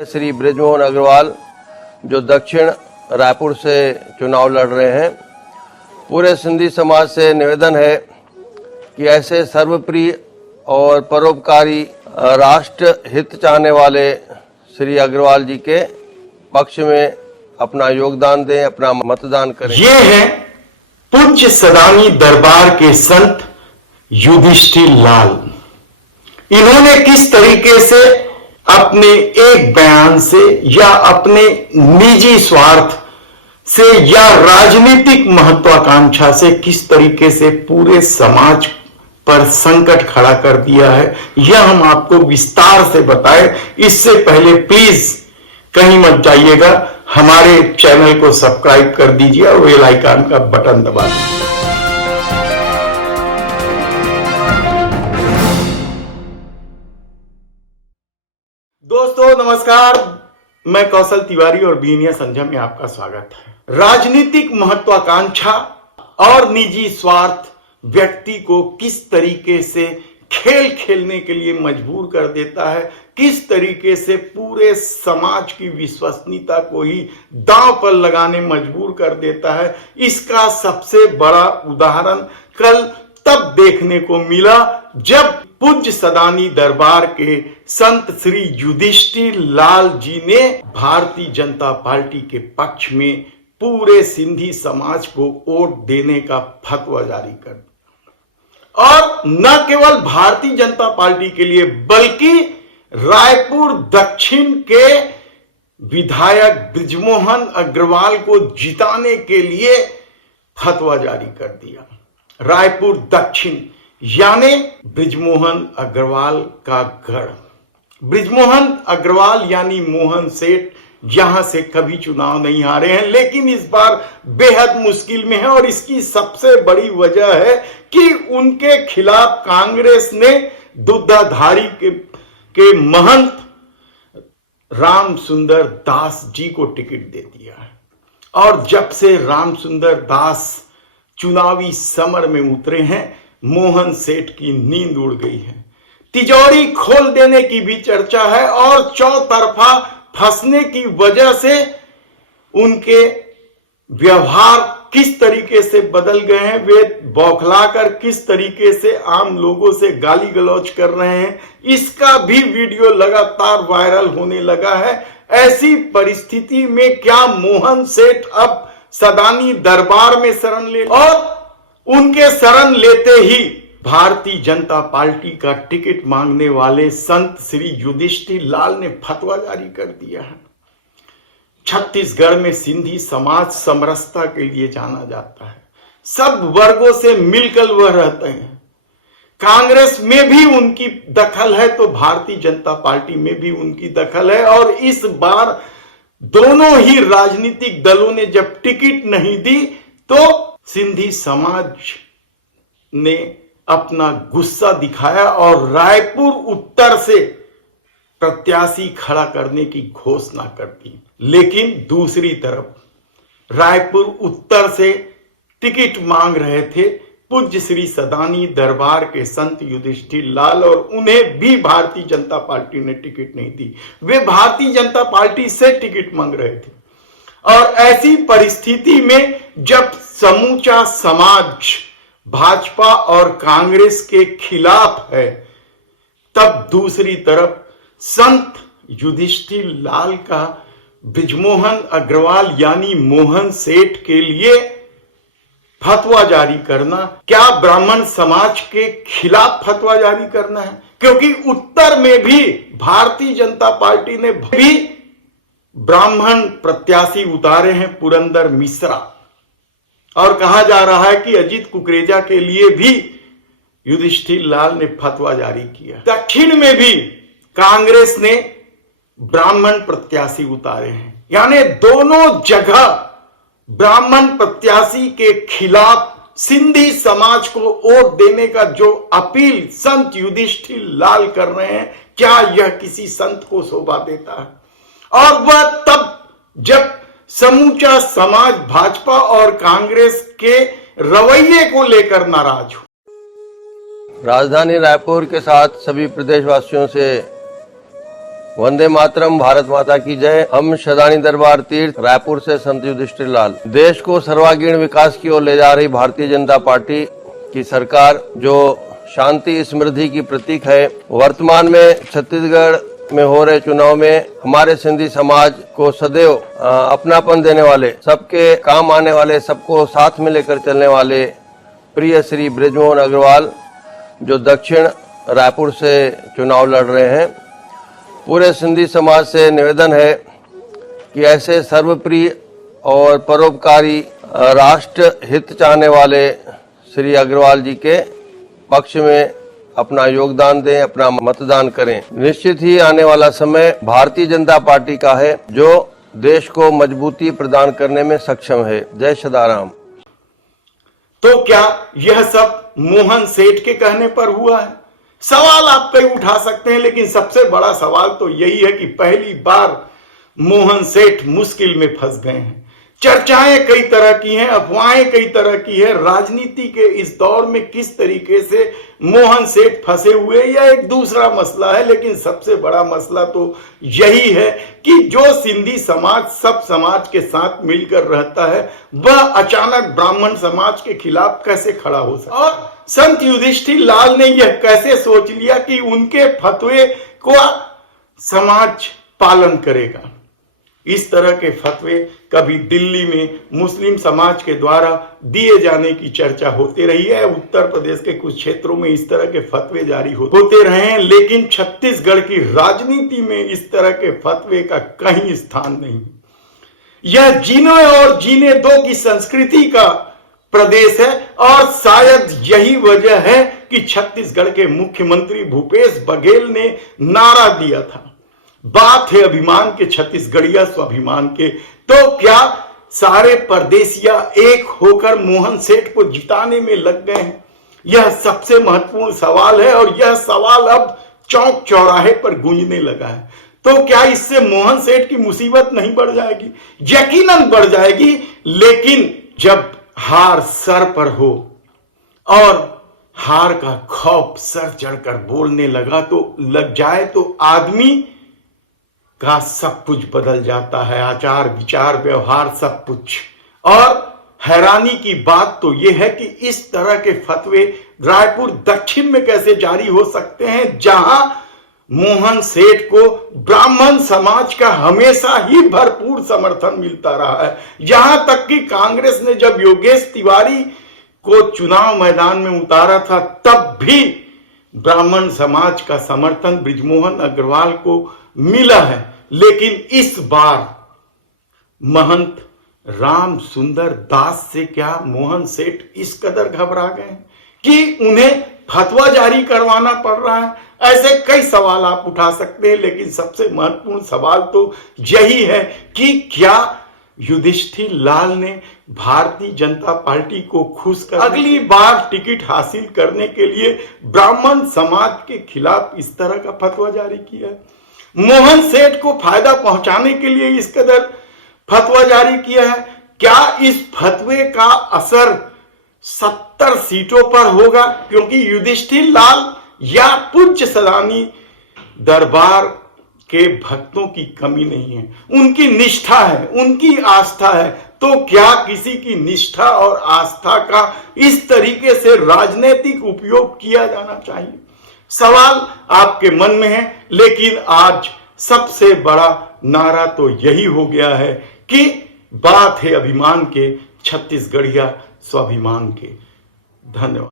श्री बृजमोहन अग्रवाल जो दक्षिण रायपुर से चुनाव लड़ रहे हैं, पूरे सिंधी समाज से निवेदन है कि ऐसे सर्वप्रिय और परोपकारी राष्ट्र हित चाहने वाले श्री अग्रवाल जी के पक्ष में अपना योगदान दें, अपना मतदान करें। ये है पूज्य सदानी दरबार के संत युधिष्ठिर लाल। इन्होंने किस तरीके से अपने एक बयान से या अपने निजी स्वार्थ से या राजनीतिक महत्वाकांक्षा से किस तरीके से पूरे समाज पर संकट खड़ा कर दिया है, यह हम आपको विस्तार से बताएं। इससे पहले प्लीज कहीं मत जाइएगा, हमारे चैनल को सब्सक्राइब कर दीजिए और बेल आइकन का बटन दबा दीजिए। दोस्तों नमस्कार, मैं कौशल तिवारी और बीनिया संजय में आपका स्वागत है। राजनीतिक महत्वाकांक्षा और निजी स्वार्थ व्यक्ति को किस तरीके से खेल खेलने के लिए मजबूर कर देता है, किस तरीके से पूरे समाज की विश्वसनीयता को ही दांव पर लगाने मजबूर कर देता है, इसका सबसे बड़ा उदाहरण कल तब देखने को मिला जब पूज्य सदानी दरबार के संत श्री युधिष्ठिर लाल जी ने भारतीय जनता पार्टी के पक्ष में पूरे सिंधी समाज को वोट देने का फतवा जारी कर दिया। और न केवल भारतीय जनता पार्टी के लिए बल्कि रायपुर दक्षिण के विधायक बृजमोहन अग्रवाल को जिताने के लिए फतवा जारी कर दिया। रायपुर दक्षिण यानी बृजमोहन अग्रवाल का गढ़। बृजमोहन अग्रवाल यानी मोहन सेठ यहां से कभी चुनाव नहीं हारे हैं, लेकिन इस बार बेहद मुश्किल में है। और इसकी सबसे बड़ी वजह है कि उनके खिलाफ कांग्रेस ने दुधाधारी के महंत राम सुंदर दास जी को टिकट दे दिया है। और जब से राम सुंदर दास चुनावी समर में उतरे हैं, मोहन सेठ की नींद उड़ गई है। तिजोरी खोल देने की भी चर्चा है और चौतरफा फंसने की वजह से उनके व्यवहार किस तरीके से बदल गए हैं, वे बौखलाकर किस तरीके से आम लोगों से गाली गलौज कर रहे हैं, इसका भी वीडियो लगातार वायरल होने लगा है। ऐसी परिस्थिति में क्या मोहन सेठ अब सदानी दरबार में शरण ले, और उनके शरण लेते ही भारतीय जनता पार्टी का टिकट मांगने वाले संत श्री युधिष्ठिर लाल ने फतवा जारी कर दिया है। छत्तीसगढ़ में सिंधी समाज समरसता के लिए जाना जाता है, सब वर्गों से मिलकर वह रहते हैं। कांग्रेस में भी उनकी दखल है तो भारतीय जनता पार्टी में भी उनकी दखल है। और इस बार दोनों ही राजनीतिक दलों ने जब टिकट नहीं दी तो सिंधी समाज ने अपना गुस्सा दिखाया और रायपुर उत्तर से प्रत्याशी खड़ा करने की घोषणा कर दी। लेकिन दूसरी तरफ रायपुर उत्तर से टिकट मांग रहे थे पूज्य श्री सदानी दरबार के संत युधिष्ठिर लाल, और उन्हें भी भारतीय जनता पार्टी ने टिकट नहीं दी। वे भारतीय जनता पार्टी से टिकट मांग रहे थे। और ऐसी परिस्थिति में जब समूचा समाज भाजपा और कांग्रेस के खिलाफ है, तब दूसरी तरफ संत युधिष्ठिर लाल का बृजमोहन अग्रवाल यानी मोहन सेठ के लिए फतवा जारी करना क्या ब्राह्मण समाज के खिलाफ फतवा जारी करना है? क्योंकि उत्तर में भी भारतीय जनता पार्टी ने भी ब्राह्मण प्रत्याशी उतारे हैं, पुरंदर मिश्रा, और कहा जा रहा है कि अजीत कुकरेजा के लिए भी युधिष्ठिर लाल ने फतवा जारी किया। दक्षिण में भी कांग्रेस ने ब्राह्मण प्रत्याशी उतारे हैं, यानी दोनों जगह ब्राह्मण प्रत्याशी के खिलाफ सिंधी समाज को वोट देने का जो अपील संत युधिष्ठिर लाल कर रहे हैं, क्या यह किसी संत को शोभा देता है? और वह तब जब समूचा समाज भाजपा और कांग्रेस के रवैये को लेकर नाराज हो। राजधानी रायपुर के साथ सभी प्रदेशवासियों से वंदे मातरम, भारत माता की जय। हम शदानी दरबार तीर्थ रायपुर से संत युधिष्ठिर लाल। देश को सर्वांगीण विकास की ओर ले जा रही भारतीय जनता पार्टी की सरकार जो शांति समृद्धि की प्रतीक है, वर्तमान में छत्तीसगढ़ में हो रहे चुनाव में हमारे सिंधी समाज को सदैव अपनापन देने वाले, सबके काम आने वाले, सबको साथ में लेकर चलने वाले प्रिय श्री बृजमोहन अग्रवाल जो दक्षिण रायपुर से चुनाव लड़ रहे हैं, पूरे सिंधी समाज से निवेदन है कि ऐसे सर्वप्रिय और परोपकारी राष्ट्र हित चाहने वाले श्री अग्रवाल जी के पक्ष में अपना योगदान दें, अपना मतदान करें। निश्चित ही आने वाला समय भारतीय जनता पार्टी का है जो देश को मजबूती प्रदान करने में सक्षम है। जय सदाराम। तो क्या यह सब मोहन सेठ के कहने पर हुआ है? सवाल आप कई उठा सकते हैं, लेकिन सबसे बड़ा सवाल तो यही है कि पहली बार मोहन सेठ मुश्किल में फंस गए हैं। चर्चाएं कई तरह की हैं, अफवाहें कई तरह की है। राजनीति के इस दौर में किस तरीके से मोहन सेठ फंसे हुए, यह एक दूसरा मसला है, लेकिन सबसे बड़ा मसला तो यही है कि जो सिंधी समाज सब समाज के साथ मिलकर रहता है, वह अचानक ब्राह्मण समाज के खिलाफ कैसे खड़ा हो सकता है? और संत युधिष्ठिर लाल ने यह कैसे सोच लिया कि उनके फतवे को समाज पालन करेगा? इस तरह के फतवे कभी दिल्ली में मुस्लिम समाज के द्वारा दिए जाने की चर्चा होती रही है। उत्तर प्रदेश के कुछ क्षेत्रों में इस तरह के फतवे जारी होते रहे हैं, लेकिन छत्तीसगढ़ की राजनीति में इस तरह के फतवे का कहीं स्थान नहीं। यह जीने और जीने दो की संस्कृति का प्रदेश है और शायद यही वजह है कि छत्तीसगढ़ के मुख्यमंत्री भूपेश बघेल ने नारा दिया था, बात है अभिमान के छत्तीसगढ़िया स्वाभिमान के। तो क्या सारे परदेसिया एक होकर मोहन सेठ को जिताने में लग गए हैं? यह सबसे महत्वपूर्ण सवाल है और यह सवाल अब चौक चौराहे पर गूंजने लगा है। तो क्या इससे मोहन सेठ की मुसीबत नहीं बढ़ जाएगी? यकीनन बढ़ जाएगी, लेकिन जब हार सर पर हो और हार का खौफ सर चढ़कर बोलने लग जाए तो आदमी का सब कुछ बदल जाता है, आचार विचार व्यवहार सब कुछ। और हैरानी की बात तो यह है कि इस तरह के फतवे रायपुर दक्षिण में कैसे जारी हो सकते हैं, जहां मोहन सेठ को ब्राह्मण समाज का हमेशा ही भरपूर समर्थन मिलता रहा है। यहां तक कि कांग्रेस ने जब योगेश तिवारी को चुनाव मैदान में उतारा था, तब भी ब्राह्मण समाज का समर्थन बृजमोहन अग्रवाल को मिला है। लेकिन इस बार महंत राम सुंदर दास से क्या मोहन सेठ इस कदर घबरा गए कि उन्हें फतवा जारी करवाना पड़ रहा है? ऐसे कई सवाल आप उठा सकते हैं, लेकिन सबसे महत्वपूर्ण सवाल तो यही है कि क्या युधिष्ठिर लाल ने भारतीय जनता पार्टी को खुश कर अगली बार टिकट हासिल करने के लिए ब्राह्मण समाज के खिलाफ इस तरह का फतवा जारी किया है? मोहन सेठ को फायदा पहुंचाने के लिए इस कदर फतवा जारी किया है? क्या इस फतवे का असर 70 सीटों पर होगा? क्योंकि युधिष्ठिर लाल या पूज्य सदानी दरबार के भक्तों की कमी नहीं है, उनकी निष्ठा है, उनकी आस्था है। तो क्या किसी की निष्ठा और आस्था का इस तरीके से राजनीतिक उपयोग किया जाना चाहिए? सवाल आपके मन में है, लेकिन आज सबसे बड़ा नारा तो यही हो गया है कि बात है अभिमान के छत्तीसगढ़िया स्वाभिमान के। धन्यवाद।